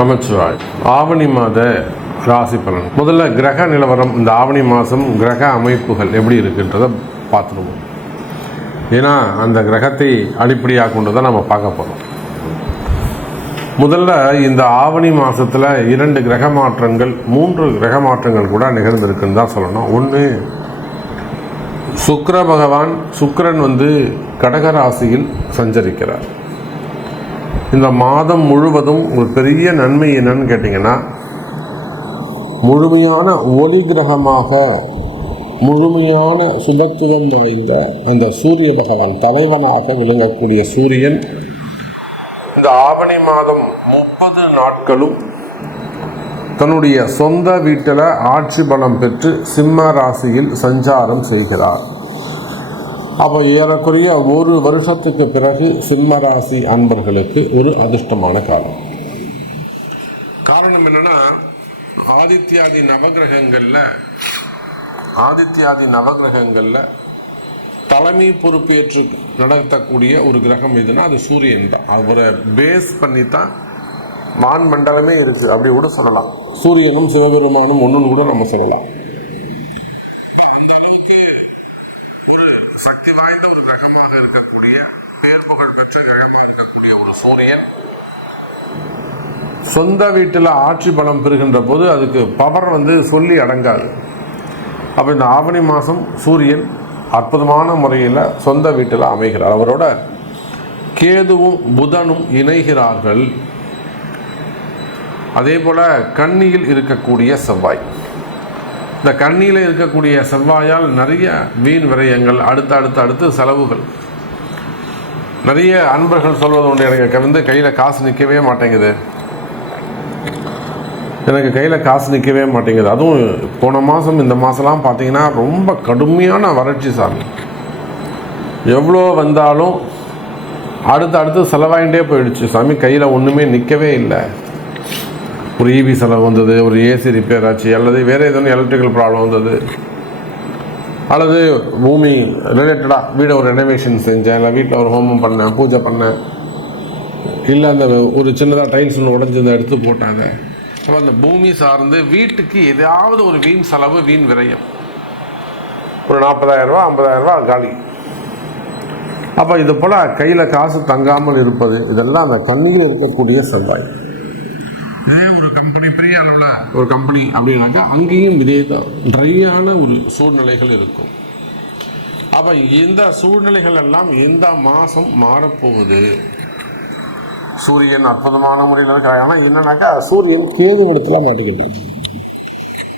நமச்சிவாய். ஆவணி மாத ராசி பலன். முதல்ல கிரக நிலவரம், இந்த ஆவணி மாதம் கிரக அமைப்புகள் எப்படி இருக்குன்றதை பார்த்துருவோம். ஏன்னா அந்த கிரகத்தை அடிப்படையாக கொண்டு தான் நம்ம பார்க்க போகிறோம். முதல்ல இந்த ஆவணி மாதத்தில் 2 கிரக மாற்றங்கள் 3 கிரக மாற்றங்கள் கூட நிகழ்ந்திருக்குன்னு தான் சொல்லணும். ஒன்று, சுக்கிர பகவான் சுக்கிரன் கடகராசியில் சஞ்சரிக்கிறார். இந்த மாதம் முழுவதும் ஒரு பெரிய நன்மை என்னன்னு கேட்டிங்கன்னா, முழுமையான ஒளி கிரகமாக முழுமையான சுபத்துவம் வாய்ந்த அந்த சூரிய பகவான் தலைவனாக விளங்கக்கூடிய சூரியன் இந்த ஆவணி மாதம் 30 நாட்களும் தன்னுடைய சொந்த வீட்டில் ஆட்சி பலம் பெற்று சிம்ம ராசியில் சஞ்சாரம் செய்கிறார். அப்போ ஏறக்குறைய 1 வருஷத்துக்கு பிறகு சிம்ம ராசி அன்பர்களுக்கு ஒரு அதிர்ஷ்டமான காலம். காரணம் என்னன்னா, ஆதித்யாதி நவகிரகங்களில் தலைமை பொறுப்பேற்று நடத்தக்கூடிய ஒரு கிரகம் எதுனா அது சூரியன் தான். அவரை பேஸ் பண்ணி தான் வான் மண்டலமே இருக்கு, அப்படி கூட சொல்லலாம். சூரியனும் சிவபெருமானும் ஒன்றுன்னு கூட நம்ம சொல்லலாம். அந்த அளவுக்கு ஒரு சக்தி வாய்ந்த ஒரு கிரகமாக இருக்கக்கூடிய, பேர் புகழ் பெற்ற கிரகமாக இருக்கக்கூடிய ஒரு சூரியன் சொந்த வீட்டில் ஆட்சி பலம் பெறுகின்ற போது அதுக்கு பவர் சொல்லி அடங்காது. அப்போ இந்த ஆவணி மாதம் சூரியன் அற்புதமான முறையில் சொந்த வீட்டில் அமைகிறார். அவரோட கேதுவும் புதனும் இணைகிறார்கள். அதே போல் கன்னியில் இருக்கக்கூடிய செவ்வாய், இந்த கன்னியில் இருக்கக்கூடிய செவ்வாயால் நிறைய வீண் விரயங்கள், அடுத்து செலவுகள். நிறைய அன்பர்கள் சொல்வது உண்டு, எனக்கு கையில் காசு நிற்கவே மாட்டேங்குது, அதுவும் போன மாதம் இந்த மாதம்லாம் பார்த்தீங்கன்னா ரொம்ப கடுமையான வறட்சி சாமி. எவ்வளோ வந்தாலும் அடுத்து செலவாயிட்டே போயிடுச்சு சாமி, கையில் ஒன்றுமே நிற்கவே இல்லை. ஒரு ஈவி செலவு வந்தது, ஒரு ஏசி ரிப்பேர் ஆச்சு, அல்லது வேறு எதுவும் எலக்ட்ரிக்கல் ப்ராப்ளம் வந்தது, அல்லது பூமி ரிலேட்டடாக வீடை ஒரு ரெனோவேஷன் செஞ்சேன், இல்லை வீட்டில் ஒரு ஹோமம் பண்ணேன், பூஜை பண்ணேன், இல்லை அந்த ஒரு சின்னதாக டைல்ஸ் ஒன்று உடஞ்சி எடுத்து போட்டாங்க. அப்போ அந்த பூமி சார்ந்து வீட்டுக்கு ஏதாவது ஒரு வீண் செலவு, வீண் விரயம், ஒரு 40,000 ரூபா 50,000 ரூபா காலி. அப்போ இது போல் கையில் காசு தங்காமல் இருப்பது, இதெல்லாம் அந்த கண்ணியில் இருக்கக்கூடிய செவ்வாய். இதே ஒரு கம்பெனி, பெரிய அளவில் ஒரு கம்பெனி அப்படின்னாக்கா அங்கேயும் இதே தான் ட்ரையான ஒரு சூழ்நிலைகள் இருக்கும். அப்போ இந்த சூழ்நிலைகள் எல்லாம் இந்த மாதம் மாறப்போகுது. சூரியன் அற்புதமான முறையில் இருக்கிறாங்க. ஆனால் என்னன்னாக்கா சூரியன் கேது இடத்துல மாட்டிக்கிட்டார்.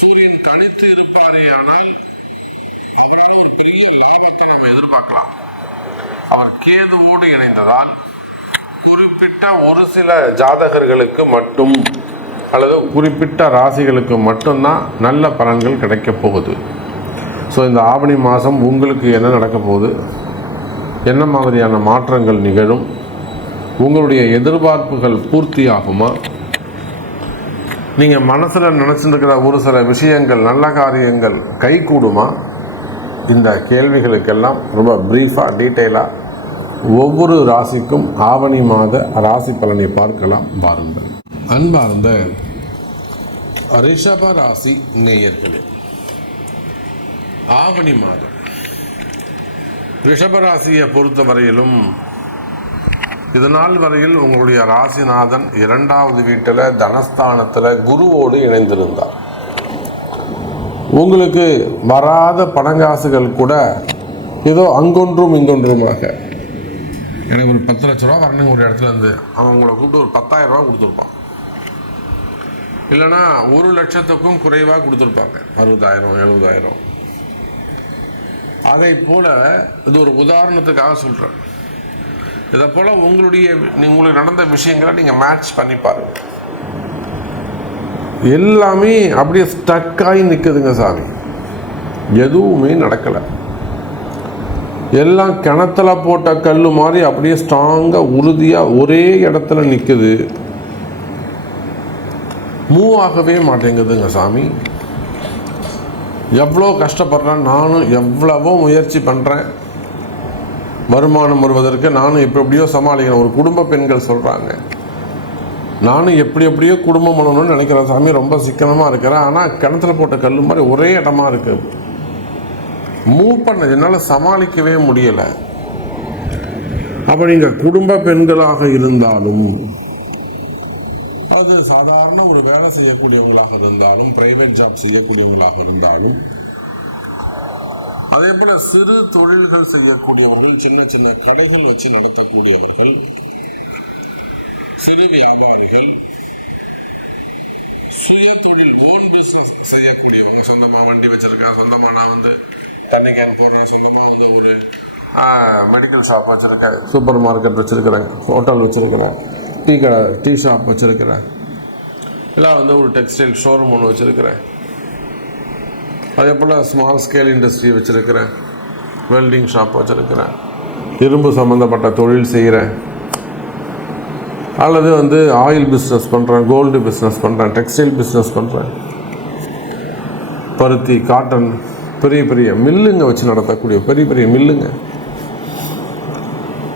சூரியன் தனித்து இருப்பாரே ஆனால் அவரால் ஒரு பெரிய லாபத்தை நம்ம எதிர்பார்க்கலாம். அவர் கேதுவோடு இணைந்ததால் குறிப்பிட்ட ஒரு சில ஜாதகர்களுக்கு மட்டும் அல்லது குறிப்பிட்ட ராசிகளுக்கு மட்டும்தான் நல்ல பலன்கள் கிடைக்க போகுது. ஸோ இந்த ஆவணி மாதம் உங்களுக்கு என்ன நடக்க போகுது, என்ன மாதிரியான மாற்றங்கள் நிகழும், உங்களுடைய எதிர்பார்ப்புகள் பூர்த்தி ஆகுமா, நீங்கள் மனசில் நினச்சிருக்கிற ஒரு சில விஷயங்கள், நல்ல காரியங்கள் கைகூடுமா, இந்த கேள்விகளுக்கெல்லாம் ரொம்ப ப்ரீஃபாக டீட்டெயிலாக ஒவ்வொரு ராசிக்கும் ஆவணி மாத ராசி பலனை பார்க்கலாம். பாருங்கள். அன்பார்ந்த ரிஷப ராசி நேயர்களே, ஆவணி மாதம் ரிஷபராசியை பொறுத்தவரையிலும் இதனால் வரையில் உங்களுடைய ராசிநாதன் 2வது வீட்டில் தனஸ்தானத்தில் குருவோடு இணைந்திருந்தார். உங்களுக்கு வராத பணங்காசுகள் கூட ஏதோ அங்கொன்றும் இங்கொன்றுமாக, எனக்கு ஒரு 10 லட்ச ரூபா வரணுங்க ஒரு இடத்துல இருந்து, அவன் உங்களை கூப்பிட்டு ஒரு 10,000 ரூபா கொடுத்துருப்பான், இல்லைன்னா 1 லட்சத்துக்கும் குறைவாக கொடுத்துருப்பாங்க, 60,000 70,000. அதை போல் இது ஒரு உதாரணத்துக்காக சொல்கிறேன். இதை போல் உங்களுக்கு நடந்த விஷயங்களை நீங்கள் மேட்ச் பண்ணி பாருங்கள். எல்லாமே அப்படியே ஸ்டக்காகி நிற்குதுங்க சாமி, எதுவுமே நடக்கலை. எல்லாம் கிணத்துல போட்ட கல் மாதிரி அப்படியே ஸ்ட்ராங்காக உறுதியாக ஒரே இடத்துல நிற்குது, மூவ் ஆகவே மாட்டேங்குதுங்க சாமி. எவ்வளோ கஷ்டப்படுறேன், நானும் எவ்வளவோ முயற்சி பண்ணுறேன், வருமானம் வருவதற்கு நானும் எப்படியோ சமாளிக்கிறேன். ஒரு குடும்ப பெண்கள் சொல்கிறாங்க, நானும் எப்படியோ குடும்பம் பண்ணணும்னு நினைக்கிறேன் சாமி. ரொம்ப சிக்கனமாக இருக்கிறேன். ஆனால் கிணத்துல போட்ட கல் மாதிரி ஒரே இடமா இருக்கு. மூவ் பண்ண என்னால் சமாளிக்கவே முடியலை. அப்போ நீங்கள் குடும்ப பெண்களாக இருந்தாலும், அது சாதாரண ஒரு வேலை செய்யக்கூடியவங்களாக இருந்தாலும், பிரைவேட் ஜாப் செய்யக்கூடியவங்களாக இருந்தாலும், அதே போல சிறு தொழில்கள் செய்யக்கூடியவர்கள், சின்ன சின்ன கடைகள் வச்சு நடத்தக்கூடியவர்கள், சிறு வியாபாரிகள், சுய தொழில் ஓன் பிசினஸ் செய்யக்கூடியவங்க, சொந்தமா வண்டி வச்சிருக்கேன், சொந்தமா நான் தண்ணி கேன் போடுறேன், சொந்தமா ஒரு மெடிக்கல் ஷாப் வச்சிருக்கேன், சூப்பர் மார்க்கெட் வச்சிருக்கிறேன், ஹோட்டல் வச்சிருக்கிறேன், டீ ஷாப் வச்சிருக்கிறேன், இல்லை ஒரு டெக்ஸ்டைல் ஷோரூம் ஒன்று வச்சிருக்கிறேன், அதே போல் ஸ்மால் ஸ்கேல் இண்டஸ்ட்ரி வச்சிருக்கிறேன், வெல்டிங் ஷாப் வச்சிருக்கிறேன், இரும்பு சம்மந்தப்பட்ட தொழில் செய்கிறேன், அல்லது ஆயில் பிஸ்னஸ் பண்ணுறேன், கோல்டு பிஸ்னஸ் பண்ணுறேன், டெக்ஸ்டைல் பிஸ்னஸ் பண்ணுறேன், பருத்தி, காட்டன், பெரிய பெரிய மில்லுங்க வச்சு நடத்தக்கூடிய பெரிய பெரிய மில்லுங்க.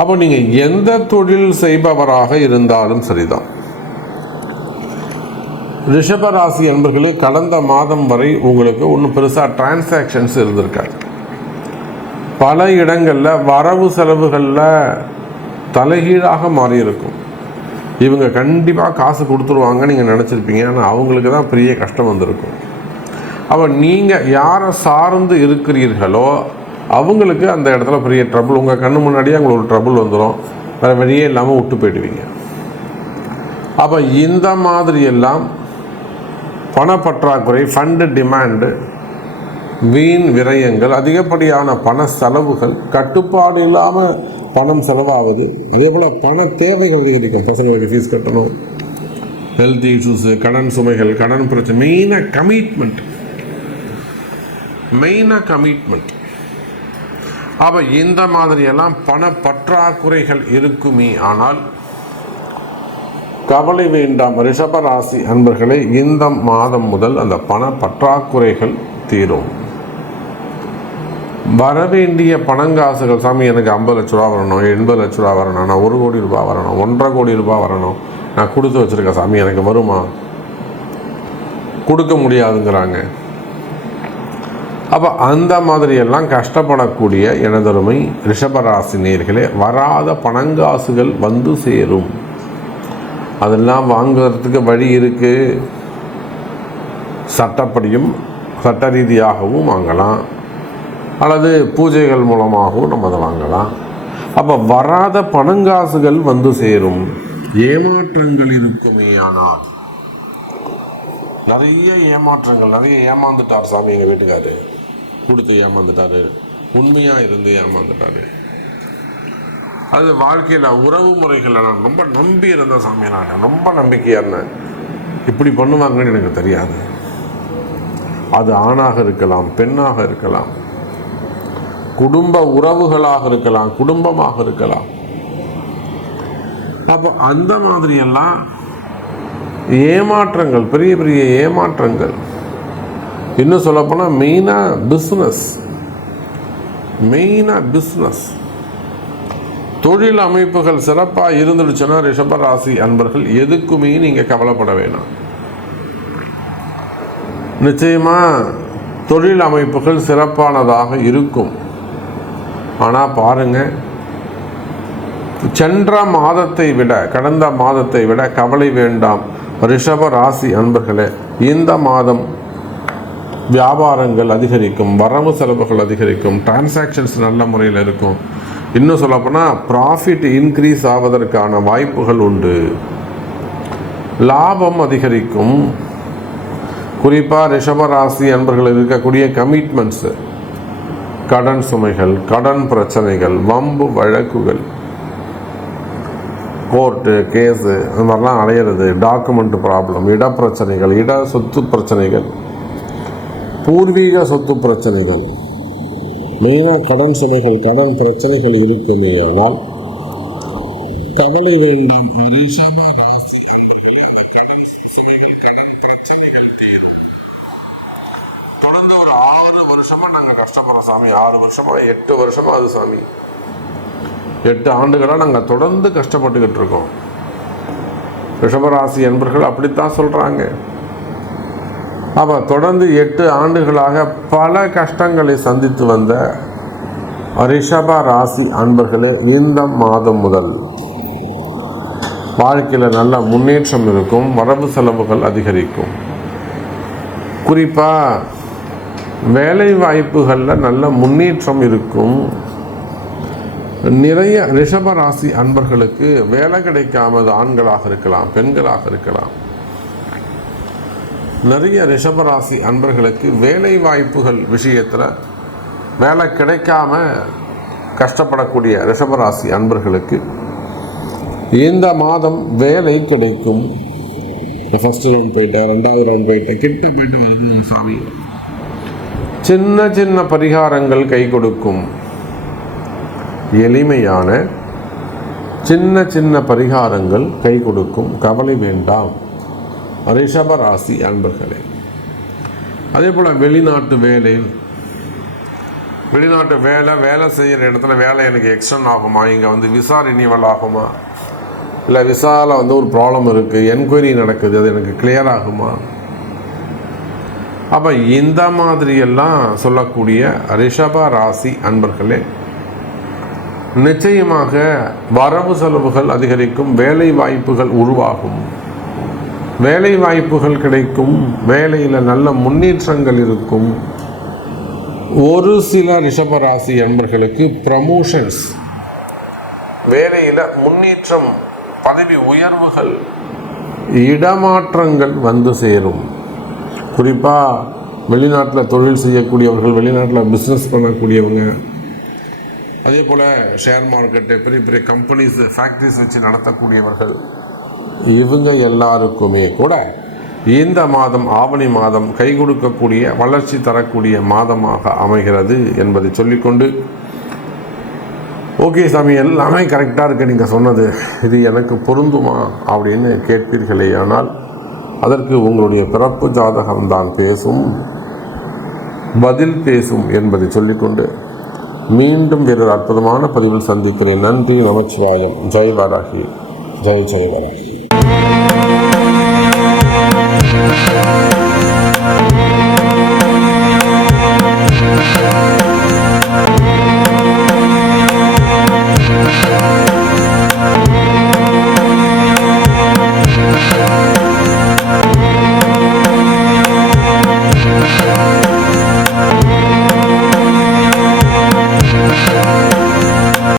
அப்போ நீங்கள் எந்த தொழில் செய்பவராக இருந்தாலும் சரிதான். ரிஷபராசி என்பர்களுக்கு கடந்த மாதம் வரை உங்களுக்கு ஒன்றும் பெருசாக டிரான்சாக்ஷன்ஸ் இருந்திருக்காது. பல இடங்களில் வரவு செலவுகளில் தலைகீழாக மாறி இருக்கும். இவங்க கண்டிப்பாக காசு கொடுத்துருவாங்க நீங்கள் நினச்சிருப்பீங்க. ஆனால் அவங்களுக்கு தான் பெரிய கஷ்டம் வந்திருக்கும். அப்போ நீங்கள் யாரை சார்ந்து இருக்கிறீர்களோ அவங்களுக்கு அந்த இடத்துல பெரிய ட்ரபுள், உங்கள் கண்ணு முன்னாடியே அவங்களுக்கு ஒரு ட்ரபுள் வந்துடும். வேறு வழியே இல்லாமல் விட்டு போயிடுவீங்க. அப்போ இந்த மாதிரியெல்லாம் பணப்பற்றாக்குறை, ஃபண்டு டிமாண்டு, வீண் விரயங்கள், அதிகப்படியான பண செலவுகள், கட்டுப்பாடு இல்லாமல் பணம் செலவாகுது. அதே போல் பண தேவைகள் அதிகரிக்கும். பசங்களுக்கு ஃபீஸ் கட்டணும், ஹெல்த் இஷ்யூஸு, கடன் சுமைகள், கடன் பிரச்சனை, மெயினாக கமிட்மெண்ட். அப்போ இந்த மாதிரியெல்லாம் பண பற்றாக்குறைகள் இருக்குமே. ஆனால் கவலை வேண்டாம் ரிஷபராசி அன்பர்களே, இந்த மாதம் முதல் அந்த பண பற்றாக்குறைகள் தீரும். வரவேண்டிய பணங்காசுகள், சாமி எனக்கு 50 லட்ச ரூபா வரணும், 80 லட்ச ரூபா வரணும், நான் 1 கோடி ரூபாய் வரணும், 1.5 கோடி ரூபாய் வரணும், நான் கொடுத்து வச்சுருக்கேன் சாமி, எனக்கு வருமா? கொடுக்க முடியாதுங்கிறாங்க. அப்போ அந்த மாதிரியெல்லாம் கஷ்டப்படக்கூடிய எனதருமை ரிஷபராசி நேயர்களே, வராத பணங்காசுகள் வந்து சேரும். அதெல்லாம் வாங்குறதுக்கு வழி இருக்குது. சட்டப்படியும் சட்ட ரீதியாகவும் வாங்கலாம், அல்லது பூஜைகள் மூலமாகவும் நம்ம அதை வாங்கலாம். அப்போ வராத பணங்காசுகள் வந்து சேரும். ஏமாற்றங்கள் இருக்குமே. ஆனால் நிறைய ஏமாற்றங்கள், நிறைய ஏமாந்துட்டார் சாமி எங்கள் வீட்டுக்காரு, கொடுத்து ஏமாந்துட்டாரு, உண்மையாக இருந்து ஏமாந்துட்டாரு. அது வாழ்க்கையில் உறவு முறைகளில் நான் ரொம்ப நம்பி இருந்தேன் சாமி, நான் ரொம்ப நம்பிக்கையாக இருந்தேன். இப்படி பண்ணுவாங்கன்னு எனக்கு தெரியாது. அது ஆணாக இருக்கலாம், பெண்ணாக இருக்கலாம், குடும்ப உறவுகளாக இருக்கலாம், குடும்பமாக இருக்கலாம். அப்போ அந்த மாதிரியெல்லாம் ஏமாற்றங்கள், பெரிய பெரிய ஏமாற்றங்கள். இன்னும் சொல்லப்போனால் மெயினாக பிஸ்னஸ் தொழில் அமைப்புகள் சிறப்பாக இருந்துடுச்சுன்னா ரிஷபராசி அன்பர்கள் எதுக்குமே நீங்கள் கவலைப்பட வேணாம். நிச்சயமாக தொழில் அமைப்புகள் சிறப்பானதாக இருக்கும். ஆனால் பாருங்கள், சென்ற மாதத்தை விட, கடந்த மாதத்தை விட கவலை வேண்டாம் ரிஷப ராசி அன்பர்களே. இந்த மாதம் வியாபாரங்கள் அதிகரிக்கும், வரவு செலவுகள் அதிகரிக்கும், டிரான்சாக்ஷன்ஸ் நல்ல முறையில் இருக்கும். இன்னும் சொல்லப்போனால் ப்ராஃபிட் இன்க்ரீஸ் ஆவதற்கான வாய்ப்புகள் உண்டு. லாபம் அதிகரிக்கும். குறிப்பாக ரிஷபராசி அன்பர்கள் இருக்கக்கூடிய கமிட்மெண்ட்ஸு, கடன் சுமைகள், கடன் பிரச்சனைகள், வம்பு வழக்குகள், கோர்ட்டு கேஸு இந்த மாதிரிலாம் அடையிறது, டாக்குமெண்ட் ப்ராப்ளம், இடப்பிரச்சனைகள், சொத்து பிரச்சனைகள், பூர்வீக சொத்து பிரச்சனைகள், மெயினாக கடன் சுமைகள், கடன் பிரச்சனைகள் இருக்குமே. ஆனால் கவலை வேண்டாம் ரிஷப ராசி அன்பர்களே, கடன் பிரச்சனைகள் தீரும். தொடர்ந்து ஒரு 6 வருஷமா நாங்கள் கஷ்டப்படுறோம் சாமி. 6 வருஷமா 8 வருஷமா அது சாமி, 8 ஆண்டுகளாக நாங்கள் தொடர்ந்து கஷ்டப்பட்டுக்கிட்டு இருக்கோம். ரிஷபராசி என்பர்கள் அப்படித்தான் சொல்கிறாங்க. அப்போ தொடர்ந்து 8 ஆண்டுகளாக பல கஷ்டங்களை சந்தித்து வந்த ரிஷப ராசி அன்பர்களே, இந்த மாதம் முதல் வாழ்க்கையில் நல்ல முன்னேற்றம் இருக்கும். வரவு செலவுகள் அதிகரிக்கும். குறிப்பாக வேலை வாய்ப்புகளில் நல்ல முன்னேற்றம் இருக்கும். நிறைய ரிஷப ராசி அன்பர்களுக்கு வேலை கிடைக்காமது ஆண்களாக இருக்கலாம், பெண்களாக இருக்கலாம். நிறைய ரிஷபராசி அன்பர்களுக்கு வேலை வாய்ப்புகள் விஷயத்தில் வேலை கிடைக்காம கஷ்டப்படக்கூடிய ரிஷபராசி அன்பர்களுக்கு இந்த மாதம் வேலை கிடைக்கும். ஃபர்ஸ்ட் ரவுண்ட் போயிட்டேன், 2வது ரவுண்ட் போயிட்டேன், கிட்ட போயிட்டு வருது சாமி. சின்ன சின்ன பரிகாரங்கள் கை கொடுக்கும். எளிமையான சின்ன சின்ன பரிகாரங்கள் கை கொடுக்கும். கவலை வேண்டாம் ரிஷபராசி அன்பர்களே. அதே போல் வெளிநாட்டு வேலை செய்கிற இடத்துல வேலை எனக்கு எக்ஸ்டெண்ட் ஆகுமா, இங்கே வந்து விசா ரினிவல் ஆகுமா, இல்லை விசாவில் ஒரு ப்ராப்ளம் இருக்குது, என்கொயரி நடக்குது, அது எனக்கு கிளியர் ஆகுமா. அப்போ இந்த மாதிரியெல்லாம் சொல்லக்கூடிய ரிஷப ராசி அன்பர்களே, நிச்சயமாக வரவு செலவுகள் அதிகரிக்கும். வேலை வாய்ப்புகள் உருவாகும். வேலை வாய்ப்புகள் கிடைக்கும். வேலையில் நல்ல முன்னேற்றங்கள் இருக்கும். ஒரு சில ரிஷபராசி என்பர்களுக்கு ப்ரமோஷன்ஸ், வேலையில் முன்னேற்றம், பதவி உயர்வுகள், இடமாற்றங்கள் வந்து சேரும். குறிப்பாக வெளிநாட்டில் தொழில் செய்யக்கூடியவர்கள், வெளிநாட்டில் பிஸ்னஸ் பண்ணக்கூடியவங்க, அதே போல் ஷேர் மார்க்கெட்டு, பெரிய பெரிய கம்பெனிஸ், ஃபேக்ட்ரிஸ் வச்சு நடத்தக்கூடியவர்கள், இவங்க எல்லாருக்குமே கூட இந்த மாதம் ஆவணி மாதம் கை கொடுக்கக்கூடிய, வளர்ச்சி தரக்கூடிய மாதமாக அமைகிறது என்பதை சொல்லிக்கொண்டு, ஓகே சாமி, எல்லாமே கரெக்டாக இருக்கு நீங்கள் சொன்னது, இது எனக்கு பொருந்துமா அப்படின்னு கேட்பீர்களே, ஆனால் அதற்கு உங்களுடைய பிறப்பு ஜாதகம்தான் பேசும், பதில் பேசும் என்பதை சொல்லிக்கொண்டு மீண்டும் வேறு அற்புதமான பதிவில் சந்திக்கிறேன். நன்றி, நமச்சிவாயம். ஜெய் வராகி, ஜெய் ஜெய் வராகி.